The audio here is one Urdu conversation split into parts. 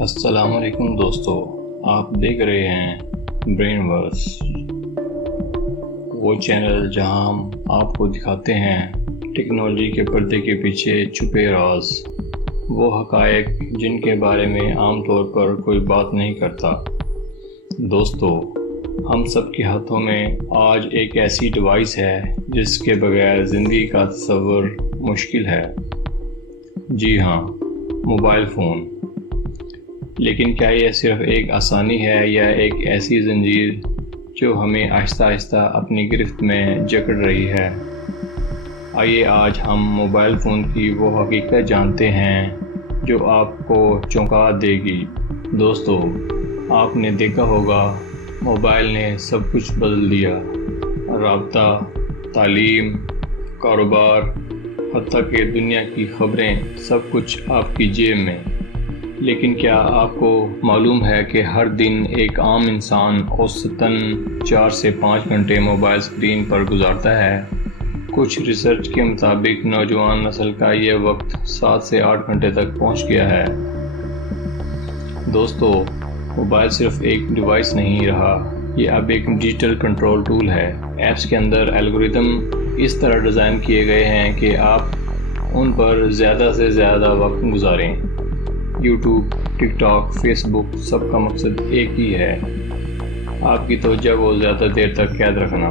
السلام علیکم دوستو، آپ دیکھ رہے ہیں برین ورس، وہ چینل جہاں ہم آپ کو دکھاتے ہیں ٹیکنالوجی کے پردے کے پیچھے چھپے راز، وہ حقائق جن کے بارے میں عام طور پر کوئی بات نہیں کرتا۔ دوستو، ہم سب کے ہاتھوں میں آج ایک ایسی ڈیوائس ہے جس کے بغیر زندگی کا تصور مشکل ہے۔ جی ہاں، موبائل فون۔ لیکن کیا یہ صرف ایک آسانی ہے یا ایک ایسی زنجیر جو ہمیں آہستہ آہستہ اپنی گرفت میں جکڑ رہی ہے؟ آئیے آج ہم موبائل فون کی وہ حقیقت جانتے ہیں جو آپ کو چونکا دے گی۔ دوستو، آپ نے دیکھا ہوگا موبائل نے سب کچھ بدل دیا، رابطہ، تعلیم، کاروبار، حتیٰ کہ دنیا کی خبریں، سب کچھ آپ کی جیب میں۔ لیکن کیا آپ کو معلوم ہے کہ ہر دن ایک عام انسان اوسطاً 4 سے 5 گھنٹے موبائل اسکرین پر گزارتا ہے؟ کچھ ریسرچ کے مطابق نوجوان نسل کا یہ وقت 7 سے 8 گھنٹے تک پہنچ گیا ہے۔ دوستو، موبائل صرف ایک ڈیوائس نہیں رہا، یہ اب ایک ڈیجیٹل کنٹرول ٹول ہے۔ ایپس کے اندر الگورتھم اس طرح ڈیزائن کیے گئے ہیں کہ آپ ان پر زیادہ سے زیادہ وقت گزاریں۔ یوٹیوب، ٹک ٹاک، فیس بک، سب کا مقصد ایک ہی ہے، آپ کی توجہ کو زیادہ دیر تک قید رکھنا۔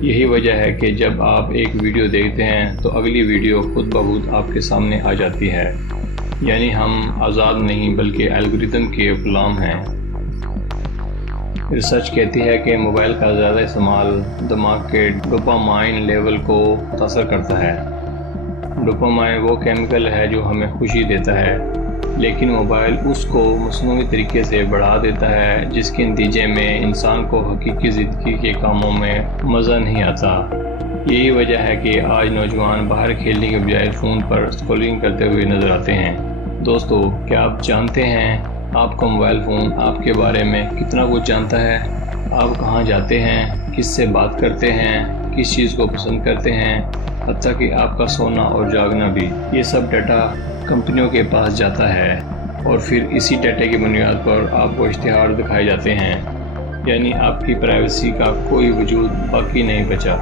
یہی وجہ ہے کہ جب آپ ایک ویڈیو دیکھتے ہیں تو اگلی ویڈیو خود بخود آپ کے سامنے آ جاتی ہے، یعنی ہم آزاد نہیں بلکہ الگورتھم کے غلام ہیں۔ ریسرچ کہتی ہے کہ موبائل کا زیادہ استعمال دماغ کے ڈوپامائن لیول کو متاثر کرتا ہے۔ ڈوپامائن وہ کیمیکل ہے جو ہمیں خوشی دیتا ہے، لیکن موبائل اس کو مصنوعی طریقے سے بڑھا دیتا ہے، جس کے نتیجے میں انسان کو حقیقی زندگی کے کاموں میں مزہ نہیں آتا۔ یہی وجہ ہے کہ آج نوجوان باہر کھیلنے کے بجائے فون پر اسکرولنگ کرتے ہوئے نظر آتے ہیں۔ دوستو، کیا آپ جانتے ہیں آپ کا موبائل فون آپ کے بارے میں کتنا کچھ جانتا ہے؟ آپ کہاں جاتے ہیں، کس سے بات کرتے ہیں، کس چیز کو پسند کرتے ہیں، حتیٰ کہ آپ کا سونا اور جاگنا بھی۔ یہ سب ڈیٹا کمپنیوں کے پاس جاتا ہے اور پھر اسی ڈیٹا کی بنیاد پر آپ کو اشتہار دکھائے جاتے ہیں، یعنی آپ کی پرائیویسی کا کوئی وجود باقی نہیں بچا۔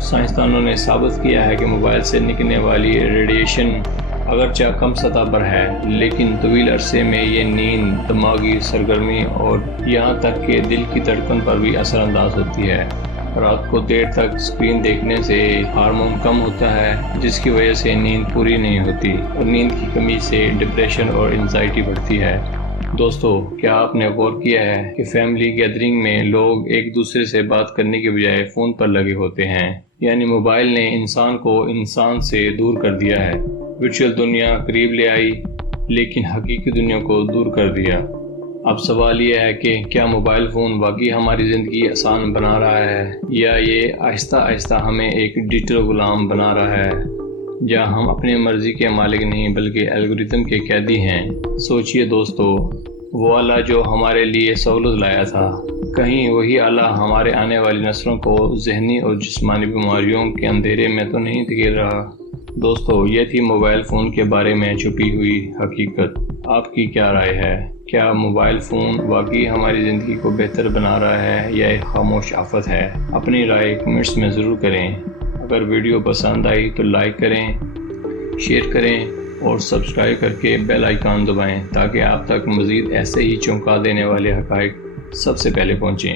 سائنسدانوں نے ثابت کیا ہے کہ موبائل سے نکلنے والی ریڈیشن اگرچہ کم سطح پر ہے، لیکن طویل عرصے میں یہ نیند، دماغی سرگرمی اور یہاں تک کہ دل کی دھڑکن پر بھی اثر انداز ہوتی ہے۔ رات کو دیر تک اسکرین دیکھنے سے ہارمون کم ہوتا ہے، جس کی وجہ سے نیند پوری نہیں ہوتی اور نیند کی کمی سے ڈپریشن اور انزائٹی بڑھتی ہے۔ دوستو، کیا آپ نے غور کیا ہے کہ فیملی گیدرنگ میں لوگ ایک دوسرے سے بات کرنے کے بجائے فون پر لگے ہوتے ہیں؟ یعنی موبائل نے انسان کو انسان سے دور کر دیا ہے۔ ورچوئل دنیا قریب لے آئی، لیکن حقیقی دنیا کو دور کر دیا۔ اب سوال یہ ہے کہ کیا موبائل فون واقعی ہماری زندگی آسان بنا رہا ہے، یا یہ آہستہ آہستہ ہمیں ایک ڈیجیٹل غلام بنا رہا ہے، جہاں ہم اپنی مرضی کے مالک نہیں بلکہ الگورتھم کے قیدی ہیں؟ سوچئے دوستو، وہ اللہ جو ہمارے لیے سہولت لایا تھا، کہیں وہی اللہ ہمارے آنے والی نسلوں کو ذہنی اور جسمانی بیماریوں کے اندھیرے میں تو نہیں دھکیل رہا؟ دوستو، یہ تھی موبائل فون کے بارے میں چھپی ہوئی حقیقت۔ آپ کی کیا رائے ہے؟ کیا موبائل فون واقعی ہماری زندگی کو بہتر بنا رہا ہے یا ایک خاموش آفت ہے؟ اپنی رائے کمنٹس میں ضرور کریں۔ اگر ویڈیو پسند آئی تو لائک کریں، شیئر کریں اور سبسکرائب کر کے بیل آئیکن دبائیں تاکہ آپ تک مزید ایسے ہی چونکا دینے والے حقائق سب سے پہلے پہنچیں۔